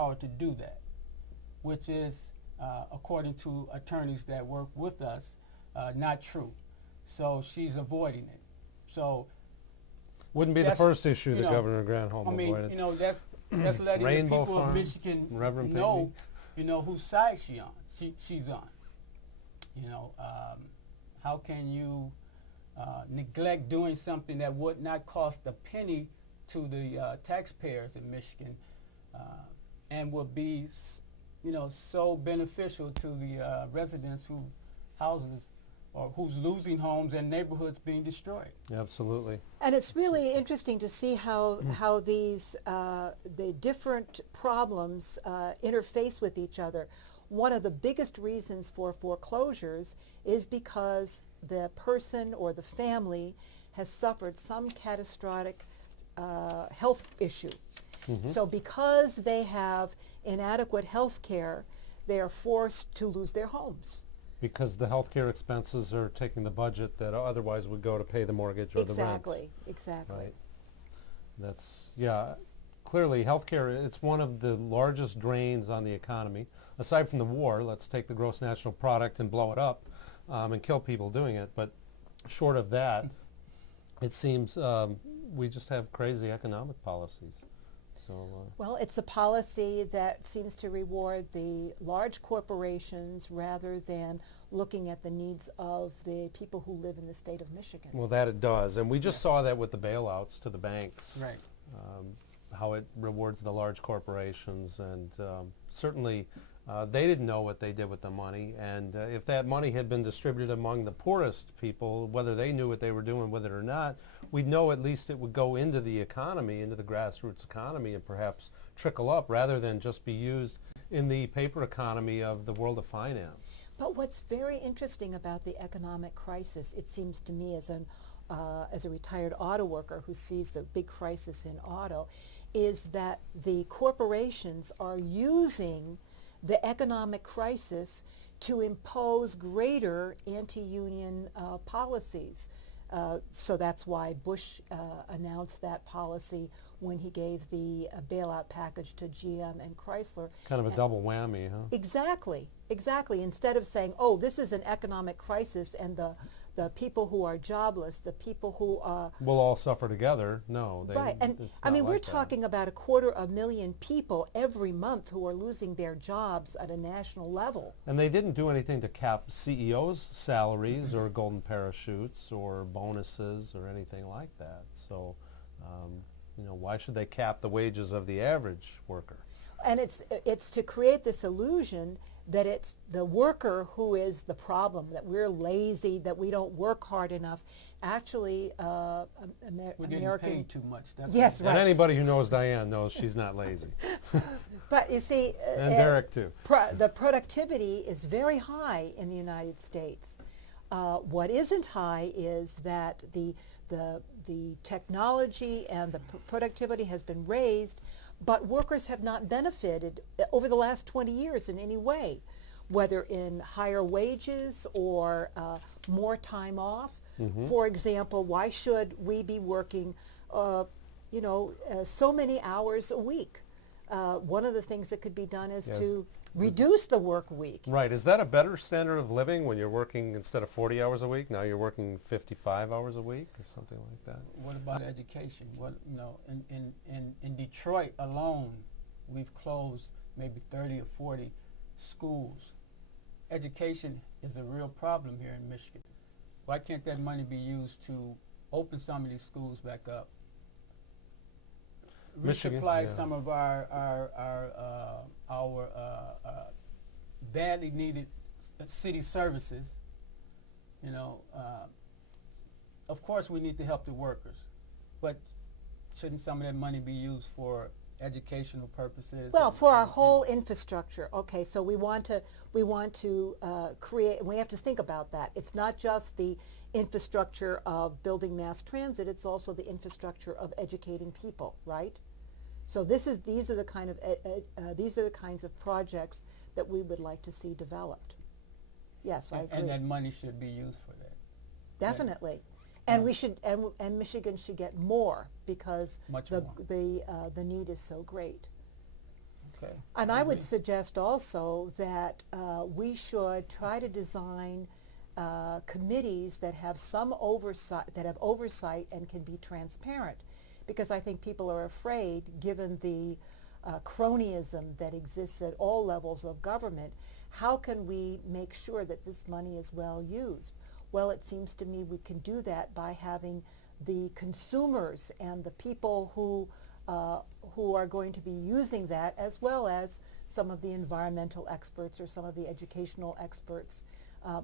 power to do that, which is, according to attorneys that work with us, not true. So she's avoiding it. So wouldn't be the first issue that know, Governor Granholm avoided. I mean, that's letting the Rainbow people Farm, of Michigan Reverend know, whose side she's on. How can you neglect doing something that would not cost a penny to the taxpayers in Michigan, and would be, so beneficial to the residents who houses or who's losing homes and neighborhoods being destroyed. Absolutely. And it's really interesting to see how these the different problems interface with each other. One of the biggest reasons for foreclosures is because the person or the family has suffered some catastrophic health issue. So because they have inadequate health care, they are forced to lose their homes. Because the healthcare expenses are taking the budget that otherwise would go to pay the mortgage or the rent. Exactly. Right. That's, yeah, clearly healthcare, it's one of the largest drains on the economy. Aside from the war, let's take the gross national product and blow it up and kill people doing it. But short of that, it seems we just have crazy economic policies. So, well, it's a policy that seems to reward the large corporations rather than looking at the needs of the people who live in the state of Michigan. well, that it does. And we just saw that with the bailouts to the banks. Right. How it rewards the large corporations, and certainly they didn't know what they did with the money, and if that money had been distributed among the poorest people, whether they knew what they were doing with it or not, we'd know at least it would go into the economy, into the grassroots economy, and perhaps trickle up rather than just be used in the paper economy of the world of finance. But what's very interesting about the economic crisis, it seems to me as a retired auto worker who sees the big crisis in auto, is that the corporations are using the economic crisis to impose greater anti-union policies. So that's why Bush announced that policy when he gave the bailout package to GM and Chrysler. Kind of a double whammy, huh? Exactly. Instead of saying, oh, this is an economic crisis and the people who are jobless, the people who We'll all suffer together. No, right, and I mean, we're talking about 250,000 people every month who are losing their jobs at a national level. And they didn't do anything to cap CEOs' salaries or golden parachutes or bonuses or anything like that. So, why should they cap the wages of the average worker? And it's to create this illusion that it's the worker who is the problem, that we're lazy, that we don't work hard enough. Actually, We're getting paid too much. That's yes, what right. And anybody who knows Diane knows she's not lazy. But you see, And Derek too. The productivity is very high in the United States. What isn't high is that the technology and the productivity has been raised, but workers have not benefited over the last 20 years in any way, whether in higher wages or more time off. For example, why should we be working, so many hours a week? One of the things that could be done is to reduce the work week. Right. Is that a better standard of living when you're working instead of 40 hours a week? Now you're working 55 hours a week or something like that? What about education? In Detroit alone, we've closed maybe 30 or 40 schools. Education is a real problem here in Michigan. Why can't that money be used to open some of these schools back up? Michigan, resupply yeah. some of our badly needed city services. Of course we need to help the workers, but shouldn't some of that money be used for educational purposes? Well, for our whole infrastructure. Okay, so we want to create. We have to think about that. It's not just the infrastructure of building mass transit. It's also the infrastructure of educating people, right? So these are the kinds of projects that we would like to see developed. Yes, I agree. And that money should be used for that. Definitely. And we should, and Michigan should get more because Much the more. the need is so great. Okay. And I would suggest also that we should try to design committees that have some oversight, and can be transparent, because I think people are afraid, given the cronyism that exists at all levels of government. How can we make sure that this money is well used? Well, it seems to me we can do that by having the consumers and the people who are going to be using that, as well as some of the environmental experts or some of the educational experts,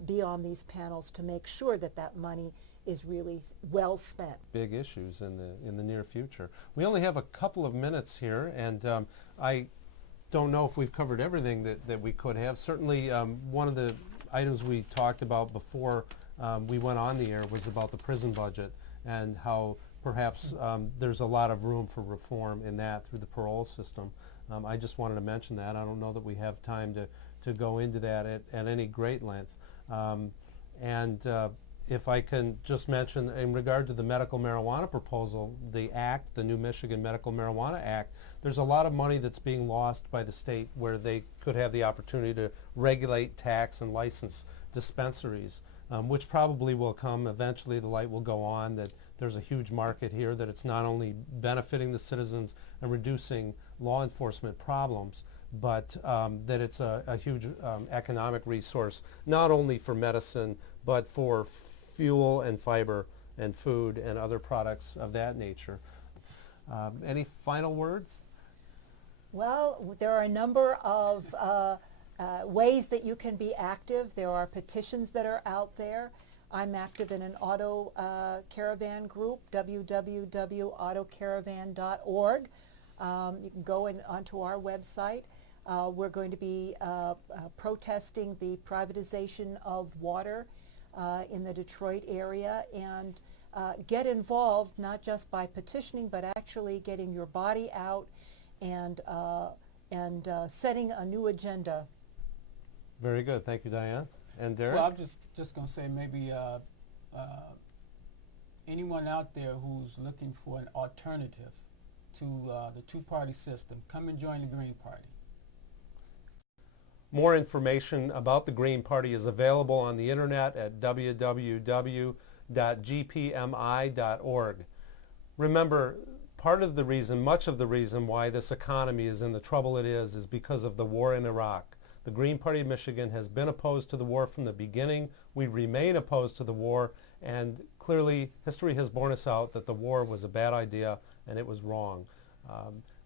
be on these panels to make sure that that money is really well spent. Big issues in the near future. We only have a couple of minutes here, and I don't know if we've covered everything that we could have. Certainly, one of the items we talked about before we went on the air was about the prison budget, and how perhaps there's a lot of room for reform in that through the parole system. I just wanted to mention that. I don't know that we have time to go into that at any great length. If I can just mention, in regard to the medical marijuana proposal, the act, the new Michigan Medical Marijuana Act, there's a lot of money that's being lost by the state where they could have the opportunity to regulate, tax, and license dispensaries, which probably will come eventually. The light will go on that there's a huge market here, that it's not only benefiting the citizens and reducing law enforcement problems, but that it's a huge economic resource, not only for medicine, but for fuel and fiber and food and other products of that nature. Any final words? Well, there are a number of ways that you can be active. There are petitions that are out there. I'm active in an auto caravan group, www.autocaravan.org. You can go onto our website. We're going to be protesting the privatization of water in the Detroit area, and get involved not just by petitioning, but actually getting your body out and setting a new agenda. Very good. Thank you, Diane. And Derek? Well, I'm just going to say, maybe anyone out there who's looking for an alternative to the two-party system, come and join the Green Party. More information about the Green Party is available on the internet at www.gpmi.org. Remember, much of the reason why this economy is in the trouble it is because of the war in Iraq. The Green Party of Michigan has been opposed to the war from the beginning. We remain opposed to the war, and clearly history has borne us out that the war was a bad idea and it was wrong.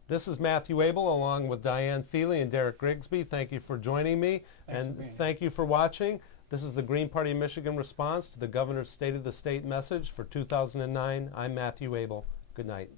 This is Matthew Abel along with Diane Feely and Derek Grigsby. Thank you for joining me, and thank you for watching. This is the Green Party of Michigan response to the Governor's State of the State message for 2009. I'm Matthew Abel. Good night.